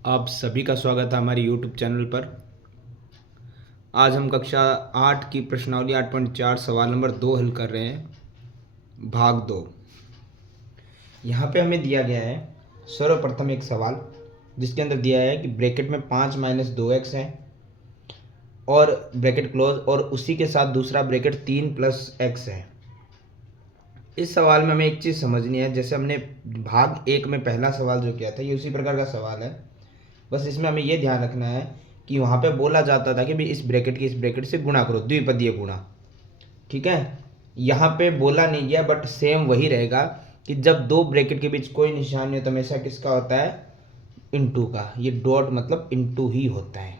आप सभी का स्वागत है हमारे YouTube चैनल पर। आज हम कक्षा 8 की प्रश्नावली 8.4 सवाल नंबर 2 हल कर रहे हैं, भाग 2। यहाँ पे हमें दिया गया है सर्वप्रथम एक सवाल जिसके अंदर दिया है कि ब्रैकेट में 5 - 2x है और ब्रैकेट क्लोज, और उसी के साथ दूसरा ब्रैकेट 3 + x है। इस सवाल में हमें एक चीज़ समझनी है, जैसे हमने भाग 1 में पहला सवाल जो किया था ये उसी प्रकार का सवाल है। बस इसमें हमें ये ध्यान रखना है कि वहाँ पे बोला जाता था कि भाई इस ब्रैकेट की इस ब्रैकेट से गुणा करो, द्विपदीय गुणा। ठीक है, यहाँ पे बोला नहीं गया, बट सेम वही रहेगा कि जब दो ब्रैकेट के बीच कोई निशान नहीं हो तो हमेशा किसका होता है, इनटू का। ये डॉट मतलब इनटू ही होता है,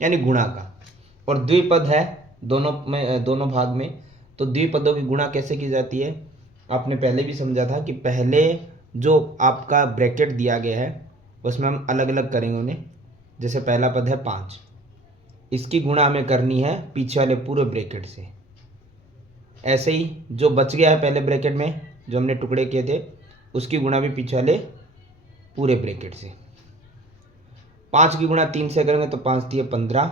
यानी गुणा का। और द्विपद है दोनों में, दोनों भाग में, तो द्विपदों की गुणा कैसे की जाती है आपने पहले भी समझा था कि पहले जो आपका ब्रैकेट दिया गया है उसमें हम अलग अलग करेंगे उन्हें। जैसे पहला पद है 5, इसकी गुणा हमें करनी है पीछे वाले पूरे ब्रैकेट से। ऐसे ही जो बच गया है पहले ब्रैकेट में जो हमने टुकड़े किए थे उसकी गुणा भी पीछे वाले पूरे ब्रैकेट से। 5 की गुणा 3 से करेंगे तो 5 × 15,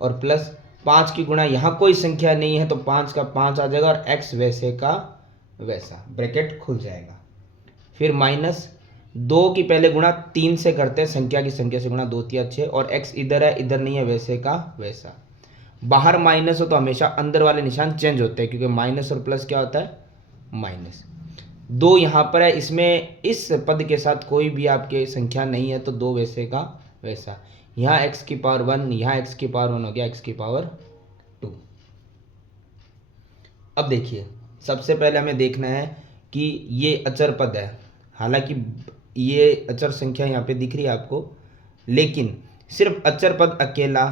और प्लस 5 की गुणा यहाँ कोई संख्या नहीं है तो 5 का 5 आ जाएगा और x वैसे का वैसा, ब्रैकेट खुल जाएगा। फिर माइनस 2 की पहले गुणा 3 से करते हैं, संख्या की संख्या से गुणा, 2 × 3 = 6, और x इधर है इधर नहीं है, वैसे का वैसा। बाहर माइनस हो तो हमेशा अंदर वाले निशान चेंज होते हैं, क्योंकि माइनस और प्लस क्या होता है, माइनस। 2 यहाँ पर है, इसमें इस पद के साथ कोई भी आपके संख्या नहीं है तो 2 वैसे का वैसा। यहाँ x⁻1, यहाँ x⁻1 हो गया x⁻2। अब देखिए, सबसे पहले हमें देखना है कि ये अचर पद है। हालांकि ये अचर संख्या यहाँ पे दिख रही है आपको, लेकिन सिर्फ अचर पद अकेला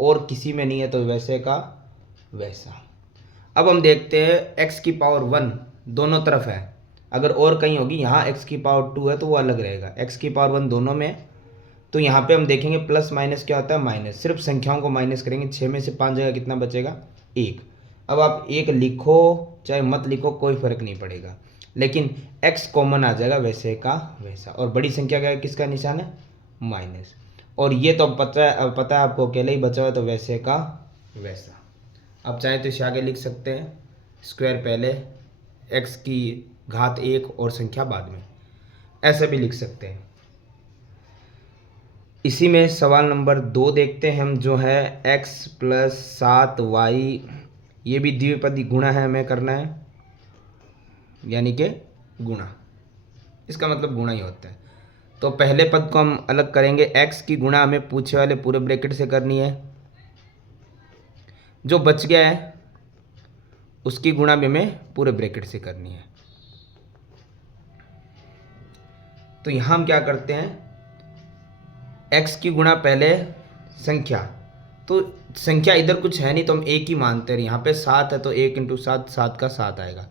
और किसी में नहीं है तो वैसे का वैसा। अब हम देखते हैं x⁻1 दोनों तरफ है, अगर और कहीं होगी, यहाँ x⁻2 है तो वो अलग रहेगा, x⁻1 दोनों में। तो यहाँ पे हम देखेंगे प्लस माइनस क्या होता है, माइनस। सिर्फ संख्याओं को माइनस करेंगे, 6 में से 5 जगह कितना बचेगा, 1। अब आप 1 लिखो चाहे मत लिखो कोई फर्क नहीं पड़ेगा, लेकिन x कॉमन आ जाएगा वैसे का वैसा। और बड़ी संख्या का किसका निशान है, माइनस। और ये तो पता है आपको, अकेले ही बचा हुआ तो वैसे का वैसा। आप चाहें तो इसे आगे लिख सकते हैं, स्क्वायर पहले, x⁻1 और संख्या बाद में, ऐसे भी लिख सकते हैं। इसी में सवाल नंबर 2 देखते हैं हम, जो है x + 7y, ये भी द्विपदी गुणा है, हमें करना है, यानी कि गुणा। इसका मतलब गुणा ही होता है। तो पहले पद को हम अलग करेंगे, x की गुणा हमें पीछे वाले पूरे ब्रैकेट से करनी है, जो बच गया है उसकी गुणा भी हमें पूरे ब्रैकेट से करनी है। तो यहाँ हम क्या करते हैं, x की गुणा पहले संख्या, तो संख्या इधर कुछ है नहीं तो हम एक ही मानते हैं। यहाँ पे 7 है तो 1 × 7, 7 का 7 आएगा।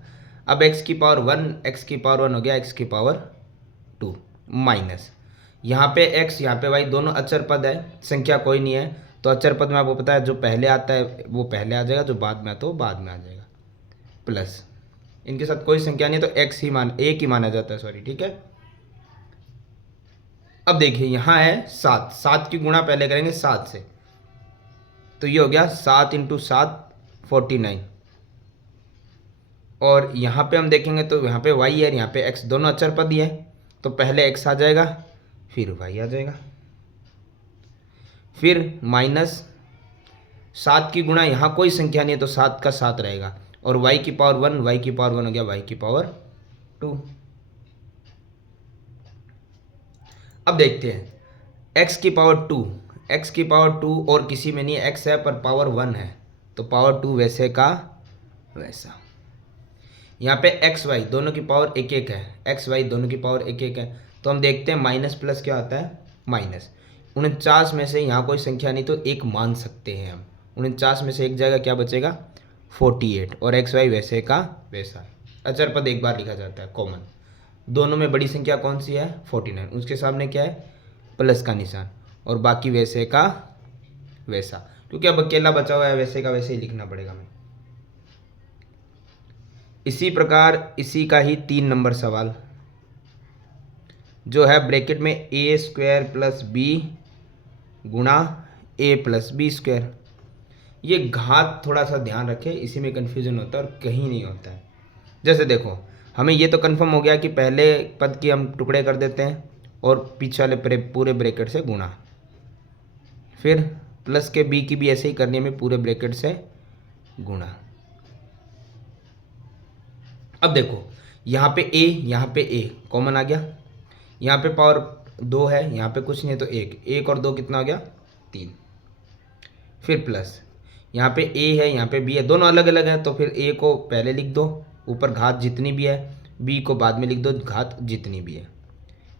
अब x⁻1 हो गया x⁻2 माइनस, यहाँ पे x यहाँ पे y, दोनों अचर पद है, संख्या कोई नहीं है। तो अचर पद में आपको पता है जो पहले आता है वो पहले आ जाएगा, जो बाद में आता है वो बाद में आ जाएगा। प्लस इनके साथ कोई संख्या नहीं है तो एक ही माना जाता है, सॉरी, ठीक है। अब देखिए यहाँ है 7, 7 की गुणा पहले करेंगे 7 से, तो ये हो गया 7 × 7 49। और यहाँ पे हम देखेंगे तो यहाँ पे y है, यहाँ पे x, दोनों अचर पद ही है, तो पहले x आ जाएगा फिर y आ जाएगा। फिर माइनस 7 की गुणा, यहाँ कोई संख्या नहीं है तो 7 का 7 रहेगा, और y⁻1 हो गया y⁻2। अब देखते हैं x⁻2 और किसी में नहीं है, x है पर पावर 1 है तो पावर 2 वैसे का वैसा। यहाँ पे एक्स वाई दोनों की पावर 1 है, एक्स वाई दोनों की पावर 1 है, तो हम देखते हैं माइनस प्लस क्या होता है, माइनस। 49 में से यहाँ कोई संख्या नहीं तो एक मान सकते हैं हम, 49 में से एक जाएगा, क्या बचेगा 48, और एक्स वाई वैसे का वैसा। अचर पद एक बार लिखा जाता है कॉमन, दोनों में बड़ी संख्या कौन सी है 49, उसके सामने क्या है प्लस का निशान, और बाकी वैसे का वैसा, क्योंकि अब अकेला बचा हुआ है वैसे का वैसे ही लिखना पड़ेगा हमें। इसी प्रकार इसी का ही 3 नंबर सवाल, जो है ब्रैकेट में ए स्क्वायर प्लस बी गुणा ए प्लस बी स्क्वायर। ये घात थोड़ा सा ध्यान रखें, इसी में कन्फ्यूजन होता है और कहीं नहीं होता है। जैसे देखो, हमें ये तो कन्फर्म हो गया कि पहले पद की हम टुकड़े कर देते हैं और पीछे वाले पूरे ब्रैकेट से गुणा, फिर प्लस के बी की भी ऐसे ही करनी है हमें, पूरे ब्रैकेट से गुणा। अब देखो यहाँ पे ए, यहाँ पे ए कॉमन आ गया, यहाँ पे पावर 2 है, यहाँ पे कुछ नहीं है तो 1 और 2 कितना आ गया 3। फिर प्लस यहाँ पे ए है, यहाँ पे बी है, दोनों अलग अलग है तो फिर ए को पहले लिख दो, ऊपर घात जितनी भी है, बी को बाद में लिख दो घात जितनी भी है।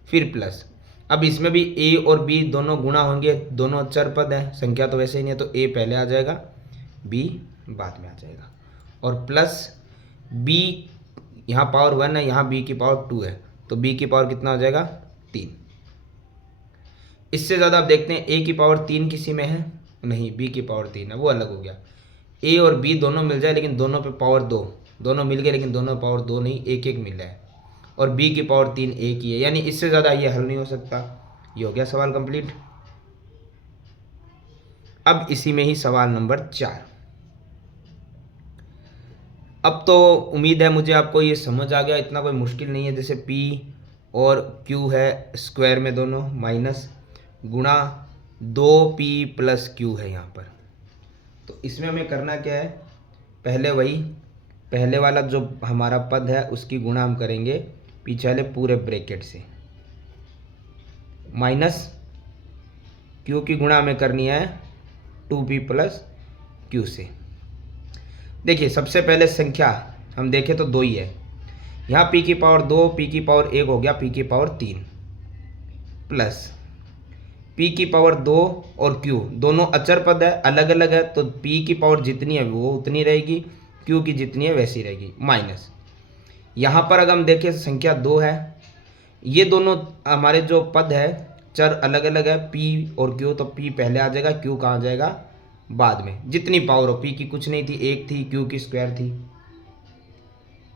फिर प्लस, अब इसमें भी ए और बी दोनों गुणा होंगे, दोनों चर पद है, संख्या तो वैसे ही नहीं है तो ए पहले आ जाएगा, बी बाद में आ जाएगा। और प्लस बी, यहाँ पावर 1 है, यहाँ बी की पावर 2 है तो बी की पावर कितना हो जाएगा 3। इससे ज़्यादा आप देखते हैं ए की पावर 3 किसी में है नहीं, बी की पावर 3 है, वो अलग हो गया। ए और बी दोनों मिल जाए लेकिन दोनों पे पावर 2, दोनों मिल गए लेकिन दोनों पावर 2 नहीं, एक एक मिल रहा है, और बी की पावर 3 एक ही है, यानी इससे ज़्यादा ये हल नहीं हो सकता। ये हो गया सवाल कंप्लीट। अब इसी में ही सवाल नंबर 4। अब तो उम्मीद है मुझे आपको ये समझ आ गया, इतना कोई मुश्किल नहीं है। जैसे P और Q है स्क्वायर में दोनों, माइनस गुणा 2P प्लस Q है यहाँ पर। तो इसमें हमें करना क्या है, पहले वही पहले वाला जो हमारा पद है उसकी गुणा हम करेंगे पीछे वाले पूरे ब्रैकेट से, माइनस Q की गुणा हमें करनी है 2P प्लस Q से। देखिए सबसे पहले संख्या हम देखें तो 2 ही है, यहाँ P की पावर 2, P की पावर 1 हो गया, P की पावर 3 प्लस P की पावर 2 और Q दोनों अचर पद है, अलग अलग है तो P की पावर जितनी है वो उतनी रहेगी, Q की जितनी है वैसी रहेगी, माइनस यहाँ पर अगर हम देखें संख्या 2 है, ये दोनों हमारे जो पद है चर अलग अलग है, P और Q, तो P पहले आ जाएगा, Q कहाँ आ जाएगा बाद में, जितनी पावर हो। P की कुछ नहीं थी, 1 थी, Q की स्क्वायर थी।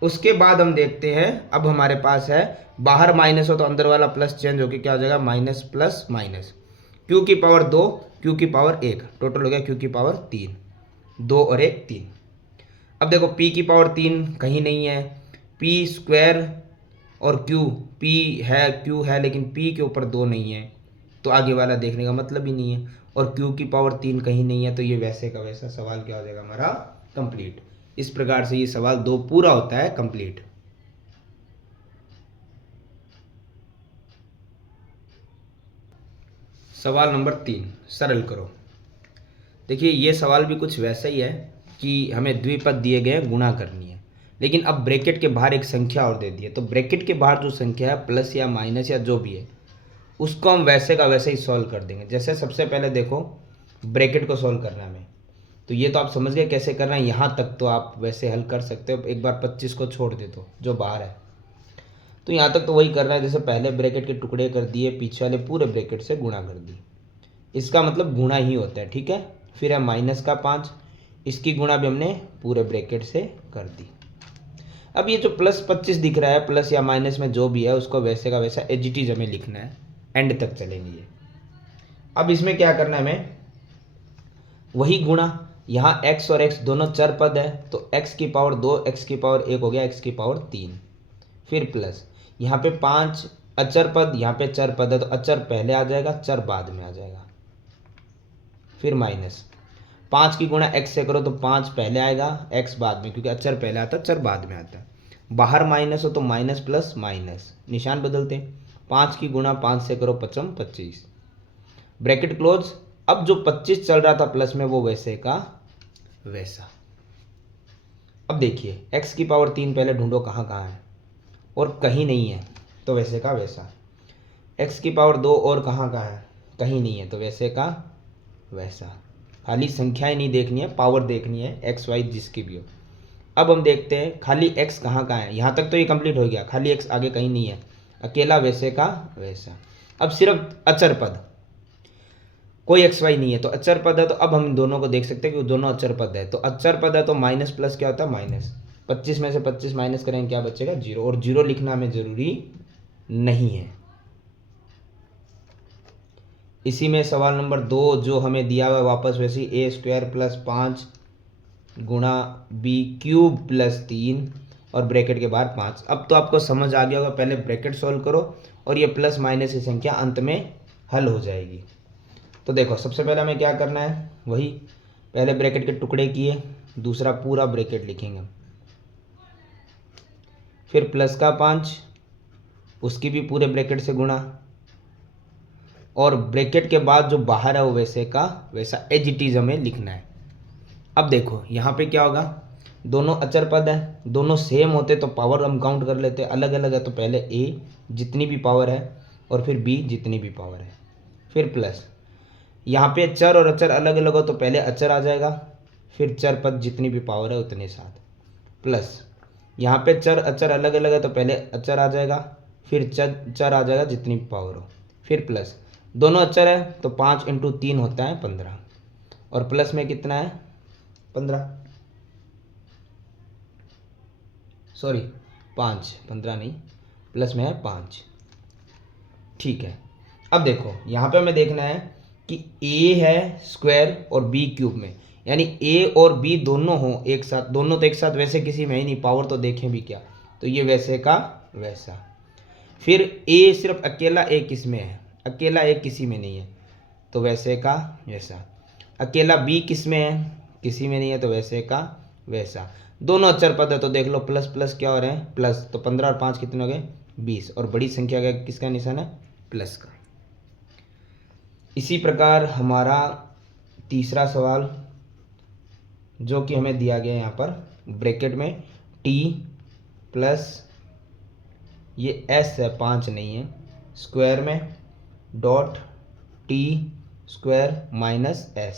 उसके बाद हम देखते हैं, अब हमारे पास है बाहर माइनस हो तो अंदर वाला प्लस चेंज होकर क्या हो जाएगा माइनस प्लस माइनस, Q की पावर 2, Q की पावर 1, टोटल हो गया Q की पावर 3, 2 और 1 3। अब देखो P की पावर 3 कहीं नहीं है, P स्क्वायर और Q, P है Q है लेकिन P के ऊपर 2 नहीं है तो आगे वाला देखने का मतलब ही नहीं है, और Q की पावर 3 कहीं नहीं है तो ये वैसे का वैसा सवाल क्या हो जाएगा हमारा कंप्लीट। इस प्रकार से ये सवाल 2 पूरा होता है कंप्लीट। सवाल नंबर 3 सरल करो। देखिए ये सवाल भी कुछ वैसा ही है कि हमें द्विपद दिए गए गुणा करनी है, लेकिन अब ब्रैकेट के बाहर एक संख्या और दे दी है, तो ब्रैकेट के बाहर जो संख्या है प्लस या माइनस या जो भी है उसको हम वैसे का वैसे ही सॉल्व कर देंगे। जैसे सबसे पहले देखो ब्रैकेट को सॉल्व करना है हमें, तो ये तो आप समझ गए कैसे करना है, यहाँ तक तो आप वैसे हल कर सकते हो। एक बार 25 को छोड़ दे दो जो बाहर है, तो यहाँ तक तो वही करना है। जैसे पहले ब्रैकेट के टुकड़े कर दिए, पीछे वाले पूरे ब्रैकेट से गुणा कर दी, इसका मतलब गुणा ही होता है, ठीक है। फिर है माइनस का 5, इसकी गुणा भी हमने पूरे ब्रैकेट से कर दी। अब ये जो प्लस 25 दिख रहा है, प्लस या माइनस में जो भी है उसको वैसे का वैसा एज इट इज हमें लिखना है, एंड तक चलेंगे ये। अब इसमें क्या करना है हमें, वही गुणा, यहाँ x और x दोनों चर पद है तो x की पावर 2, x की पावर 1 हो गया, x की पावर 3, फिर प्लस यहाँ पे 5 अचर पद, यहाँ पे चर पद है तो अचर पहले आ जाएगा, चर बाद में आ जाएगा, फिर माइनस 5 की गुणा x से करो तो 5 पहले आएगा, x बाद में, क्योंकि अचर पहले आता चर बाद में आता है। बाहर माइनस हो तो माइनस प्लस माइनस, निशान बदलते हैं, 5 की गुणा 5 से करो 5 25, ब्रैकेट क्लोज। अब जो 25 चल रहा था प्लस में वो वैसे का वैसा। अब देखिए x की पावर 3 पहले ढूंढो कहाँ कहाँ है, और कहीं नहीं है तो वैसे का वैसा। x की पावर 2 और कहाँ कहाँ है, कहीं नहीं है तो वैसे का वैसा। खाली संख्याएं नहीं देखनी है, पावर देखनी है, x y जिसकी भी हो। अब हम देखते हैं खाली x कहाँ कहाँ है, यहाँ तक तो ये कंप्लीट हो गया, खाली x आगे कहीं नहीं है, अकेला वैसे का वैसा। अब सिर्फ अचर पद, कोई एक्स वाई नहीं है तो अचर पद है, तो अब हम दोनों को देख सकते हैं कि दोनों अचर पद है, तो अचर पद है तो माइनस प्लस क्या होता है माइनस, 25 में से 25 माइनस करेंगे क्या बचेगा 0, और 0 लिखना हमें ज़रूरी नहीं है। इसी में सवाल नंबर 2 जो हमें दिया हुआ है वापस वैसे ही a² प्लस 5 गुणा b³ प्लस 3 और ब्रैकेट के बाद 5। अब तो आपको समझ आ गया होगा, पहले ब्रैकेट सॉल्व करो और ये प्लस माइनस की संख्या अंत में हल हो जाएगी। तो देखो सबसे पहले हमें क्या करना है, वही पहले ब्रैकेट के टुकड़े किए, दूसरा पूरा ब्रैकेट लिखेंगे, फिर प्लस का 5 उसकी भी पूरे ब्रैकेट से गुणा, और ब्रैकेट के बाद जो बाहर है वो वैसे का वैसा एज इट इज हमें लिखना है। अब देखो यहाँ पे क्या होगा, दोनों अचर पद है, दोनों सेम होते तो पावर हम काउंट कर लेते, अलग अलग है तो पहले a जितनी भी पावर है और फिर b जितनी भी पावर है, फिर प्लस यहाँ पे चर और अचर अलग अलग हो तो पहले अचर आ जाएगा, फिर चर पद जितनी भी पावर है उतने साथ, प्लस यहाँ पे चर अचर अलग अलग है तो पहले अचर आ जाएगा, फिर चर आ जाएगा जितनी भी पावर हो, फिर प्लस दोनों अचर है तो 5 × 3 होता है 15, और प्लस में कितना है 15, सॉरी 5, 15 नहीं, प्लस में है 5। ठीक है, अब देखो यहाँ पे हमें देखना है कि a है स्क्वायर और b³ में, यानी a और b दोनों हो एक साथ, दोनों तो एक साथ वैसे किसी में ही नहीं, पावर तो देखें भी क्या, तो ये वैसे का वैसा। फिर a सिर्फ अकेला a किस में है, अकेला a किसी में नहीं है तो वैसे का वैसा। अकेला b किस में है, किसी में नहीं है तो वैसे का वैसा। दोनों अचर पद है तो देख लो प्लस प्लस क्या हो रहे हैं प्लस, तो 15 और 5 कितने हो गए 20, और बड़ी संख्या का किसका निशान है प्लस का। इसी प्रकार हमारा तीसरा सवाल जो कि हमें दिया गया है यहाँ पर ब्रैकेट में t प्लस ये s है 5 नहीं है स्क्वायर में dot t square minus s।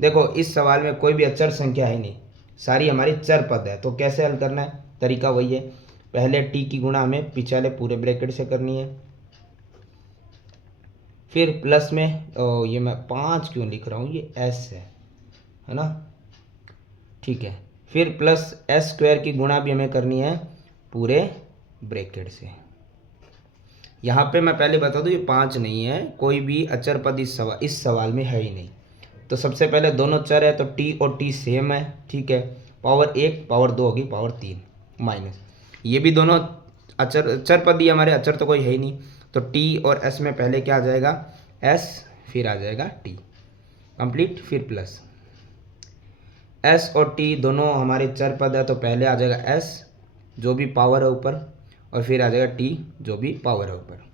देखो इस सवाल में कोई भी अचर संख्या है नहीं, सारी हमारी चर पद है, तो कैसे हल करना है, तरीका वही है, पहले t की गुणा हमें पिछले पूरे ब्रैकेट से करनी है, फिर प्लस में ये मैं 5 क्यों लिख रहा हूँ, ये s है ना, ठीक है, फिर प्लस s² की गुणा भी हमें करनी है पूरे ब्रैकेट से। यहाँ पे मैं पहले बता दूँ ये 5 नहीं है, कोई भी अचर पद इस सवाल में है ही नहीं। तो सबसे पहले दोनों चर है तो t और t सेम है, ठीक है, पावर 1 पावर 2 होगी पावर 3 माइनस, ये भी दोनों चर पद ही हमारे, अचर तो कोई है ही नहीं, तो t और s में पहले क्या आ जाएगा s, फिर आ जाएगा t कंप्लीट, फिर प्लस s और t दोनों हमारे चर पद है तो पहले आ जाएगा s जो भी पावर है ऊपर, और फिर आ जाएगा t जो भी पावर है ऊपर,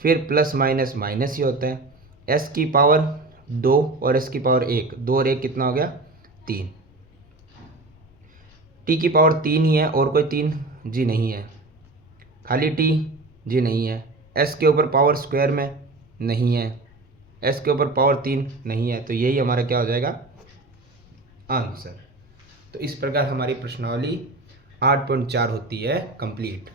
फिर प्लस माइनस माइनस ही होता है, s की पावर 2 और s की पावर 1, 2 और 1 कितना हो गया 3, t की पावर 3 ही है और कोई 3 जी नहीं है, खाली t जी नहीं है, s के ऊपर पावर स्क्वायर में नहीं है, s के ऊपर पावर 3 नहीं है, तो यही हमारा क्या हो जाएगा आंसर। तो इस प्रकार हमारी प्रश्नावली 8.4 होती है कंप्लीट।